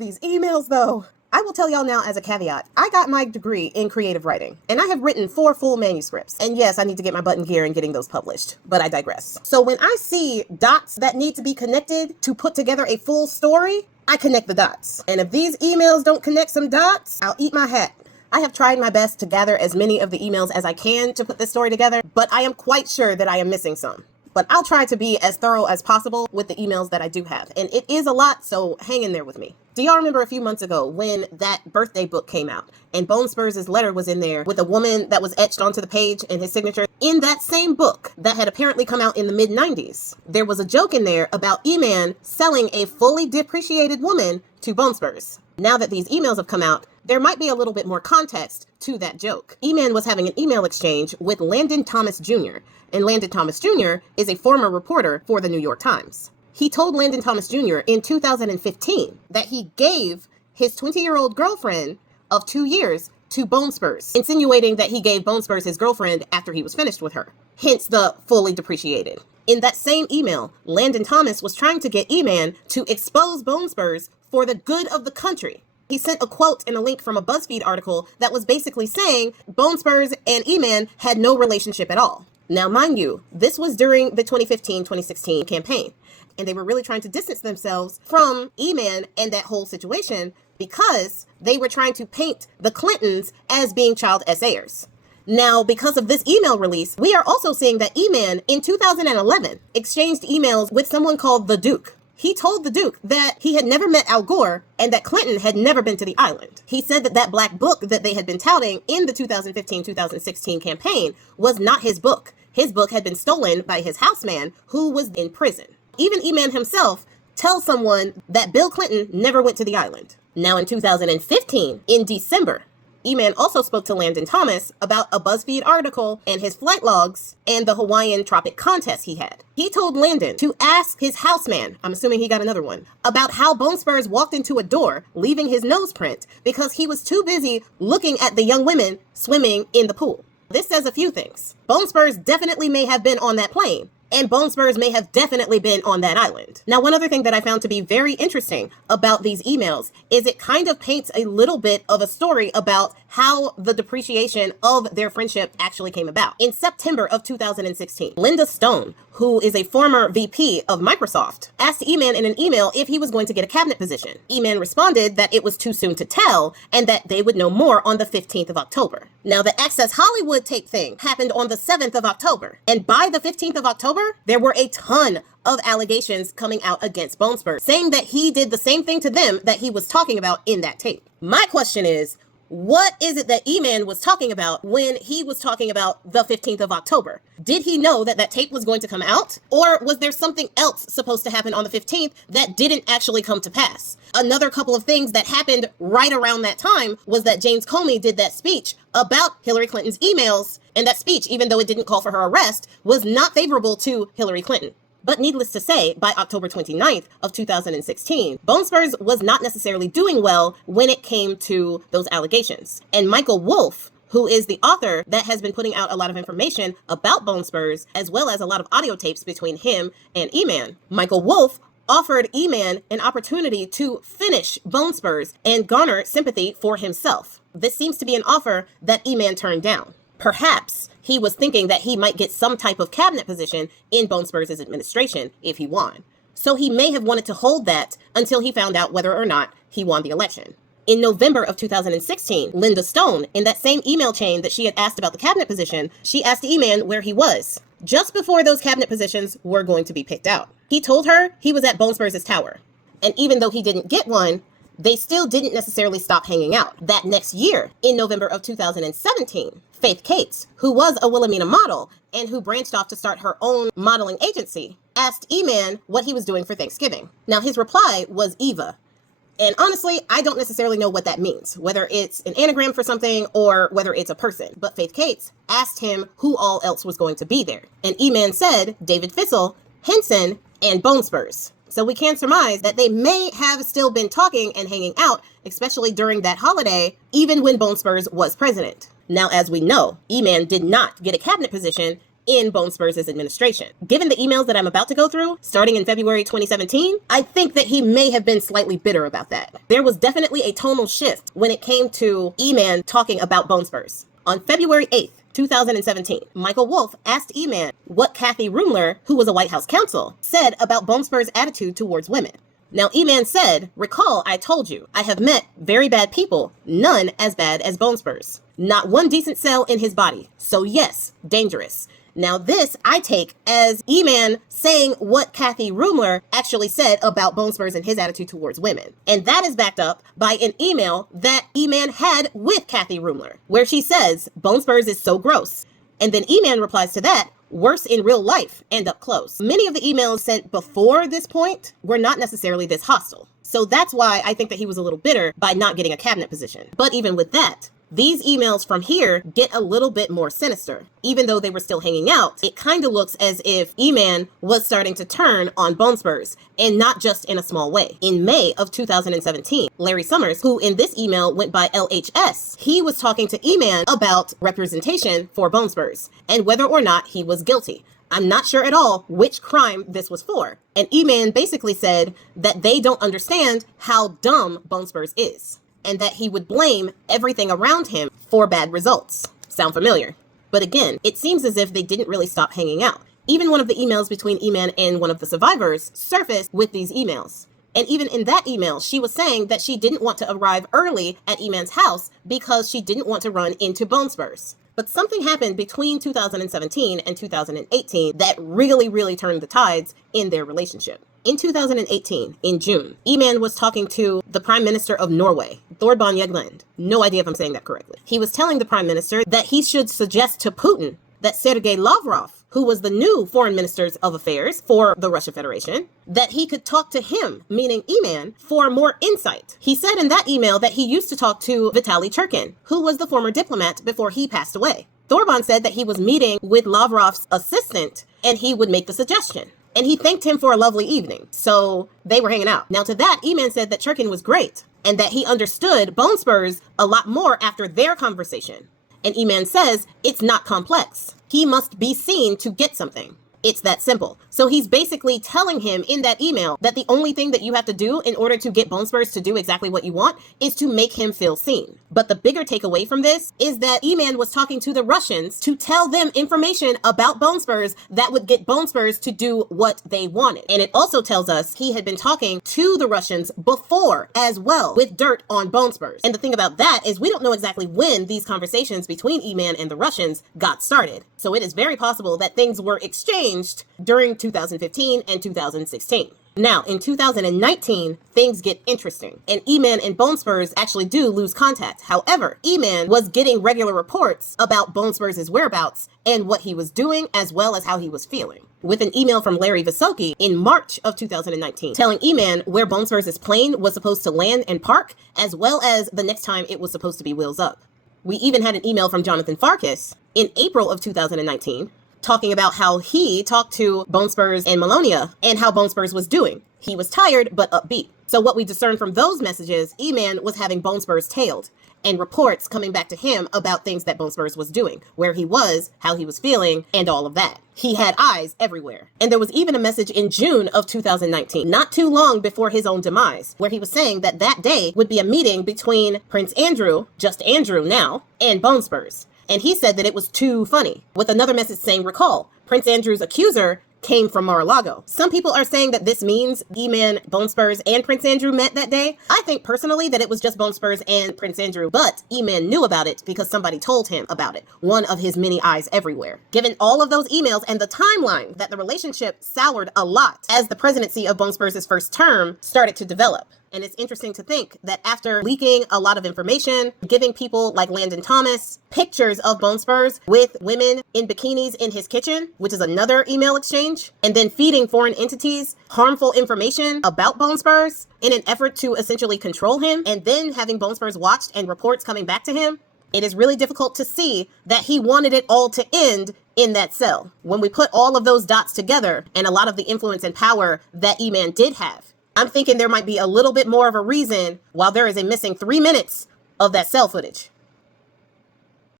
these emails though. I will tell y'all now as a caveat, I got my degree in creative writing, and I have written 4 full manuscripts. And yes, I need to get my butt in gear in getting those published, but I digress. So when I see dots that need to be connected to put together a full story, I connect the dots. And if these emails don't connect some dots, I'll eat my hat. I have tried my best to gather as many of the emails as I can to put this story together, but I am quite sure that I am missing some. But I'll try to be as thorough as possible with the emails that I do have. And it is a lot, so hang in there with me. Do y'all remember a few months ago when that birthday book came out and Bone Spurs' letter was in there with a woman that was etched onto the page and his signature? In that same book that had apparently come out in the mid-90s, there was a joke in there about E-Man selling a fully depreciated woman to Bone Spurs. Now that these emails have come out, there might be a little bit more context to that joke. E-Man was having an email exchange with Landon Thomas Jr., and Landon Thomas Jr. is a former reporter for the New York Times. He told Landon Thomas Jr. in 2015 that he gave his 20-year-old girlfriend of 2 years to Bone Spurs, insinuating that he gave Bone Spurs his girlfriend after he was finished with her, hence the fully depreciated. In that same email, Landon Thomas was trying to get E-Man to expose Bone Spurs for the good of the country. He sent a quote and a link from a BuzzFeed article that was basically saying Bone Spurs and E-Man had no relationship at all. Now, mind you, this was during the 2015-2016 campaign, and they were really trying to distance themselves from E-Man and that whole situation because they were trying to paint the Clintons as being child essayers. Now, because of this email release, we are also seeing that E-Man in 2011 exchanged emails with someone called the Duke. He told the Duke that he had never met Al Gore and that Clinton had never been to the island. He said that that black book that they had been touting in the 2015-2016 campaign was not his book. His book had been stolen by his houseman who was in prison. Even E-Man himself tells someone that Bill Clinton never went to the island. Now in 2015, in December, E-Man also spoke to Landon Thomas about a BuzzFeed article and his flight logs and the Hawaiian Tropic contest he had. He told Landon to ask his houseman, I'm assuming he got another one, about how Bone Spurs walked into a door, leaving his nose print because he was too busy looking at the young women swimming in the pool. This says a few things. Bone Spurs definitely may have been on that plane, and Bone Spurs may have definitely been on that island. Now, one other thing that I found to be very interesting about these emails is it kind of paints a little bit of a story about how the depreciation of their friendship actually came about. In September of 2016, Linda Stone, who is a former VP of Microsoft, asked E-Man in an email if he was going to get a cabinet position. E-Man responded that it was too soon to tell and that they would know more on the 15th of October. Now, the Access Hollywood tape thing happened on the 7th of October, and by the 15th of October, there were a ton of allegations coming out against Bone Spurs, saying that he did the same thing to them that he was talking about in that tape. My question is, what is it that E-Man was talking about when he was talking about the 15th of October? Did he know that that tape was going to come out? Or was there something else supposed to happen on the 15th that didn't actually come to pass? Another couple of things that happened right around that time was that James Comey did that speech about Hillary Clinton's emails, and that speech, even though it didn't call for her arrest, was not favorable to Hillary Clinton. But needless to say, by October 29th of 2016, Bone Spurs was not necessarily doing well when it came to those allegations. And Michael Wolff, who is the author that has been putting out a lot of information about Bone Spurs, as well as a lot of audio tapes between him and E-Man, Michael Wolff offered E-Man an opportunity to finish Bone Spurs and garner sympathy for himself. This seems to be an offer that E-Man turned down. Perhaps he was thinking that he might get some type of cabinet position in Bone Spurs' administration if he won. So he may have wanted to hold that until he found out whether or not he won the election. In November of 2016, Linda Stone, in that same email chain that she had asked about the cabinet position, she asked E-Man where he was, just before those cabinet positions were going to be picked out. He told her he was at Bone Spurs' tower. And even though he didn't get one, they still didn't necessarily stop hanging out. That next year, in November of 2017, Faith Cates, who was a Wilhelmina model and who branched off to start her own modeling agency, asked E-Man what he was doing for Thanksgiving. Now, his reply was Eva. And honestly, I don't necessarily know what that means, whether it's an anagram for something or whether it's a person. But Faith Cates asked him who all else was going to be there. And E-Man said David Fissel, Henson, and Bone Spurs. So we can surmise that they may have still been talking and hanging out, especially during that holiday, even when Bone Spurs was president. Now, as we know, E-Man did not get a cabinet position in Bone Spurs' administration. Given the emails that I'm about to go through, starting in February 2017, I think that he may have been slightly bitter about that. There was definitely a tonal shift when it came to E-Man talking about Bone Spurs. On February 8th, 2017, Michael Wolff asked E-Man what Kathy Rumler, who was a White House counsel, said about Bone Spurs' attitude towards women. Now, E-Man said, "Recall, I told you, I have met very bad people, none as bad as Bone Spurs. Not one decent cell in his body. So yes, dangerous." Now this I take as E-Man saying what Kathy Rumler actually said about Bone Spurs and his attitude towards women. And that is backed up by an email that E-Man had with Kathy Rumler, where she says, "Bone Spurs is so gross." And then E-Man replies to that, "Worse in real life and up close." Many of the emails sent before this point were not necessarily this hostile. So that's why I think that he was a little bitter by not getting a cabinet position. But even with that, these emails from here get a little bit more sinister. Even though they were still hanging out, it kind of looks as if E-Man was starting to turn on Bone Spurs, and not just in a small way. In May of 2017, Larry Summers, who in this email went by LHS, he was talking to E-Man about representation for Bone Spurs and whether or not he was guilty. I'm not sure at all which crime this was for. And E-Man basically said that they don't understand how dumb Bone Spurs is, and that he would blame everything around him for bad results. Sound familiar? But again, it seems as if they didn't really stop hanging out. Even one of the emails between E-Man and one of the survivors surfaced with these emails. And even in that email, she was saying that she didn't want to arrive early at E-Man's house because she didn't want to run into Bone Spurs. But something happened between 2017 and 2018 that really turned the tides in their relationship. In 2018, in June, E-Man was talking to the Prime Minister of Norway, Thorbjørn Jagland. No idea if I'm saying that correctly. He was telling the Prime Minister that he should suggest to Putin that Sergei Lavrov, who was the new Foreign Minister of Affairs for the Russian Federation, that he could talk to him, meaning E-Man, for more insight. He said in that email that he used to talk to Vitaly Churkin, who was the former diplomat before he passed away. Thorbjørn said that he was meeting with Lavrov's assistant and he would make the suggestion. And he thanked him for a lovely evening. So they were hanging out. Now to that, E-Man said that Churkin was great and that he understood Bone Spurs a lot more after their conversation. And E-Man says it's not complex. He must be seen to get something. It's that simple. So he's basically telling him in that email that the only thing that you have to do in order to get Bone Spurs to do exactly what you want is to make him feel seen. But the bigger takeaway from this is that E-Man was talking to the Russians to tell them information about Bone Spurs that would get Bone Spurs to do what they wanted. And it also tells us he had been talking to the Russians before as well with dirt on Bone Spurs. And the thing about that is we don't know exactly when these conversations between E-Man and the Russians got started. So it is very possible that things were exchanged during 2015 and 2016. Now, in 2019, things get interesting, and E-Man and Bone Spurs actually do lose contact. However, E-Man was getting regular reports about Bone Spurs' whereabouts and what he was doing, as well as how he was feeling. With an email from Larry Visocki in March of 2019, telling E-Man where Bone Spurs' plane was supposed to land and park, as well as the next time it was supposed to be wheels up. We even had an email from Jonathan Farkas in April of 2019, talking about how he talked to Bone Spurs and Melonia and how Bone Spurs was doing. He was tired, but upbeat. So what we discern from those messages, E-Man was having Bone Spurs tailed, and reports coming back to him about things that Bone Spurs was doing, where he was, how he was feeling, and all of that. He had eyes everywhere. And there was even a message in June of 2019, not too long before his own demise, where he was saying that that day would be a meeting between Prince Andrew, just Andrew now, and Bone Spurs. And he said that it was too funny, with another message saying, recall, Prince Andrew's accuser came from Mar-a-Lago. Some people are saying that this means E-Man, Bone Spurs, and Prince Andrew met that day. I think personally that it was just Bone Spurs and Prince Andrew, but E-Man knew about it because somebody told him about it. One of his many eyes everywhere. Given all of those emails and the timeline, that the relationship soured a lot as the presidency of Bone Spurs' first term started to develop. And it's interesting to think that after leaking a lot of information, giving people like Landon Thomas pictures of Bone Spurs with women in bikinis in his kitchen, which is another email exchange, and then feeding foreign entities harmful information about Bone Spurs in an effort to essentially control him, and then having Bone Spurs watched and reports coming back to him, it is really difficult to see that he wanted it all to end in that cell. When we put all of those dots together and a lot of the influence and power that E-Man did have, I'm thinking there might be a little bit more of a reason why there is a missing 3 minutes of that cell footage.